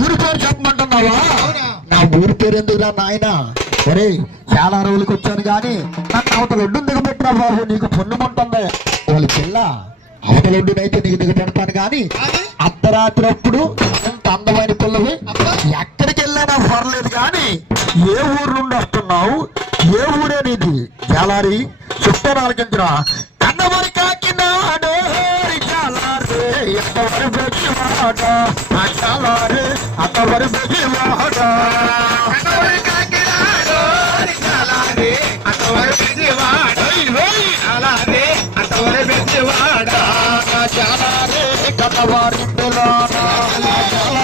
ఊరి పేరు చెప్పమంటున్నావా? నా ఊరి పేరు ఎందుకురా నాయన? సరే చాలా రోజులకి వచ్చాను కానీ నన్ను అవతల ఒడ్డు దిగబెట్టినా బాబు, నీకు పుణ్యముంటుంది. వాళ్ళ పిల్ల అవతల ఒడ్డునైతే నీకు దిగబెడతాను కానీ అర్ధరాత్రి అప్పుడు ఎంత అందమైన పిల్లవి, ఎక్కడికి వెళ్ళానా పర్లేదు కానీ ఏ ఊరు నుండి వస్తున్నావు, ఏ ఊరే నీది? జాలారి చెప్తాను ఆలకించరా. కన్నవరి కాకినాడు జాలారే ఎంతవరి బెజవాడ, జాలారే అంతవరి బెజవాడ, కన్నవరి కాకినాడు జాలారే అంతవరి బెజవాడ, జాలారే అంతవరి బెజవాడ, జాలారే కన్నవారి పిల్లనా